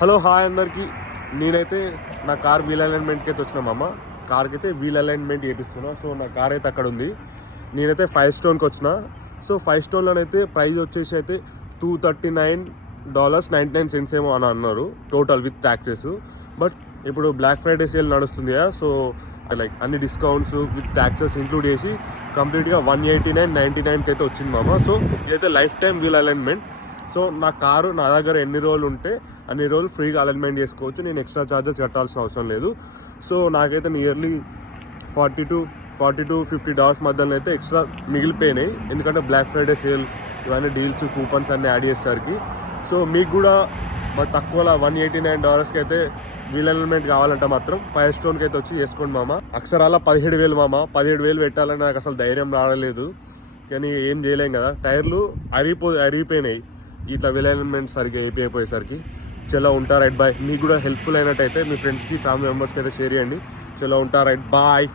Hello hi అందరికి. నేనైతే నా కార్ వీల్ అలైన్మెంట్కి అయితే వచ్చినా మామ. కార్కి అయితే వీల్ అలైన్మెంట్ చేపిస్తున్నా. సో నా కార్ అయితే అక్కడ ఉంది. నేనైతే 5 స్టోన్కి వచ్చిన. సో 5 స్టోన్లోనైతే ప్రైస్ వచ్చేసి అయితే $239.99 ఏమో అని అన్నారు టోటల్ విత్ ట్యాక్సెస్. బట్ ఇప్పుడు బ్లాక్ ఫ్రైడే సేల్ నడుస్తుంది కదా, సో లైక్ అన్ని డిస్కౌంట్స్ విత్ ట్యాక్సెస్ ఇంక్లూడ్ చేసి కంప్లీట్గా $189.99 అయితే వచ్చింది మామ. సో ఇదైతే life time wheel alignment. So నా కారు నా దగ్గర ఎన్ని రోజులు ఉంటే అన్ని రోజులు ఫ్రీగా అలైన్మెంట్ చేసుకోవచ్చు. నేను ఎక్స్ట్రా ఛార్జెస్ కట్టాల్సిన అవసరం లేదు. సో నాకైతే నియర్లీ $40 to $50 మధ్యలో అయితే ఎక్స్ట్రా మిగిలిపోయినాయి. ఎందుకంటే బ్లాక్ ఫ్రైడే సేల్ ఇవన్నీ డీల్స్ కూపన్స్ అన్నీ యాడ్ చేసేసరికి. సో మీకు కూడా తక్కువలో $189కి అయితే వీల్ అలైన్మెంట్ కావాలంటే మాత్రం 5 స్టోన్కి అయితే వచ్చి చేసుకోండి మామ. అక్షరాల 17,000 మామ. 17,000 పెట్టాలని నాకు అసలు ధైర్యం రావలేదు, కానీ ఏం చేయలేం కదా. టైర్లు అరిగిపోయినాయి ఇట్లా వీల్ అలైన్మెంట్ సరిగ్గా అయిపోయేసరికి. చలో ఉంటా రైట్ బాయ్. మీకు కూడా హెల్ప్ఫుల్ అయినట్టయితే మీ ఫ్రెండ్స్కి ఫ్యామిలీ మెంబర్స్కి అయితే షేర్ చేయండి. చలో ఉంటా రైట్ బాయ్.